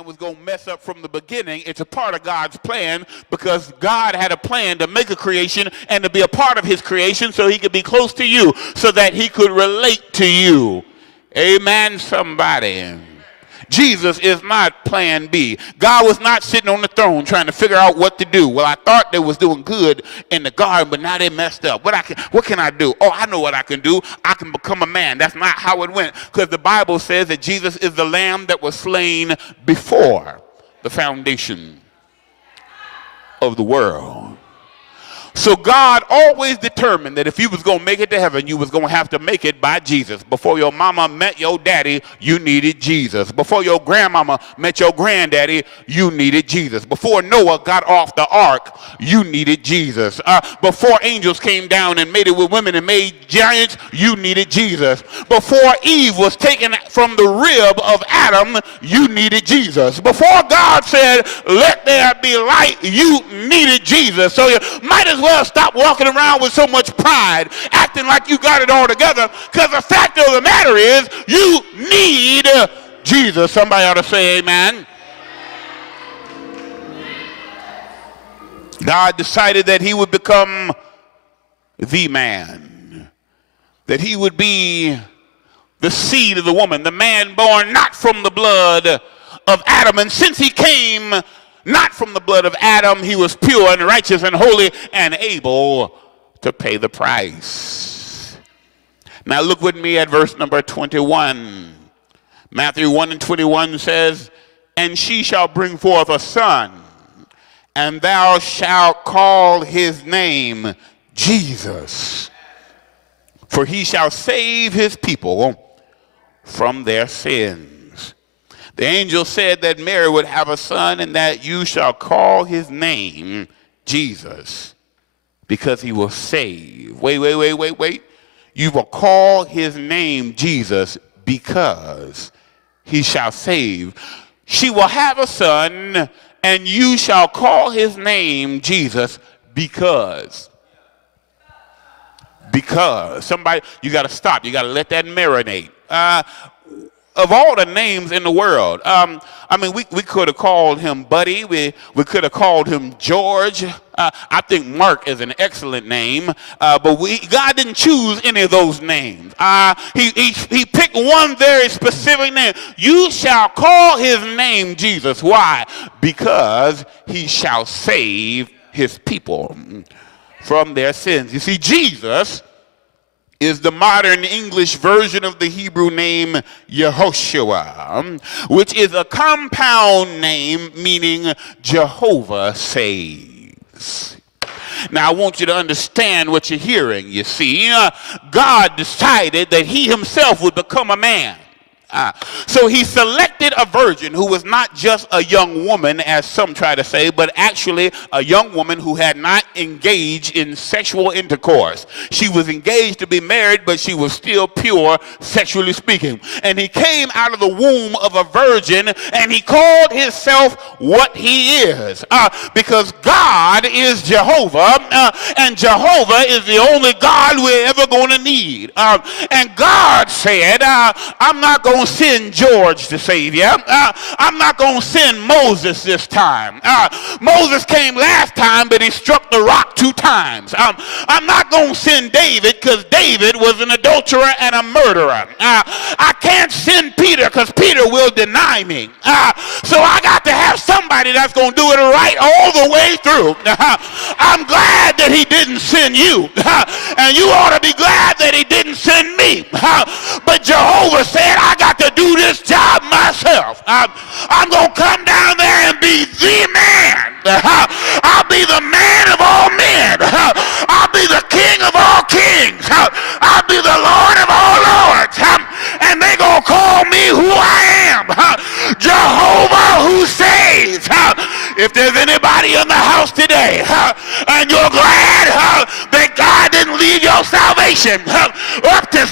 man was going to mess up from the beginning. It's a part of God's plan because God had a plan to make a creation and to be a part of his creation so he could be close to you, so that he could relate to you. Amen, somebody. Jesus is not plan B. God was not sitting on the throne trying to figure out what to do. Well, I thought they was doing good in the garden, but now they messed up. What can I do? Oh, I know what I can do. I can become a man. That's not how it went, because the Bible says that Jesus is the lamb that was slain before the foundation of the world. So God always determined that if you was going to make it to heaven, you was going to have to make it by Jesus. Before your mama met your daddy, you needed Jesus. Before your grandmama met your granddaddy, you needed Jesus. Before Noah got off the ark, you needed Jesus. Before angels came down and made it with women and made giants, you needed Jesus. Before Eve was taken from the rib of Adam, you needed Jesus. Before God said, let there be light, you needed Jesus. So you might as well stop walking around with so much pride, acting like you got it all together, because the fact of the matter is you need Jesus. Somebody ought to say amen. God decided that he would become the man, that he would be the seed of the woman, the man born not from the blood of Adam. And since he came not from the blood of Adam, he was pure and righteous and holy and able to pay the price. Now look with me at verse number 21. Matthew 1:21 says, and she shall bring forth a son, and thou shalt call his name Jesus, for he shall save his people from their sins. The angel said that Mary would have a son, and that you shall call his name Jesus, because he will save. Wait. You will call his name Jesus because he shall save. She will have a son, and you shall call his name Jesus because. Somebody, you got to stop. You got to let that marinate. Of all the names in the world, we could have called him Buddy. We could have called him George. I think Mark is an excellent name, but God didn't choose any of those names. He picked one very specific name. You shall call his name Jesus. Why? Because he shall save his people from their sins. You see, Jesus is the modern English version of the Hebrew name Yehoshua, which is a compound name meaning Jehovah saves. Now, I want you to understand what you're hearing. You see, God decided that he himself would become a man. So he selected a virgin who was not just a young woman, as some try to say, but actually a young woman who had not engaged in sexual intercourse. She was engaged to be married, but she was still pure, sexually speaking. And he came out of the womb of a virgin, and he called himself what he is, because God is Jehovah, and Jehovah is the only God we're ever going to need. And God said, I'm not going to send George to save you. I'm not going to send Moses this time. Moses came last time, but he struck the rock 2 times. I'm not going to send David, because David was an adulterer and a murderer. I can't send Peter, because Peter will deny me. So I got to have somebody that's going to do it right all the way through. I'm glad that he didn't send you. And you ought to be glad that he didn't send me. But Jehovah said, I got to do this job myself. I'm going to come down there and be the man. I'll be the man of all men. I'll be the king of all kings. I'll be the Lord of all lords. And they're going to call me who I am. Jehovah who saves. If there's anybody in the house today and you're glad that God didn't leave your salvation up to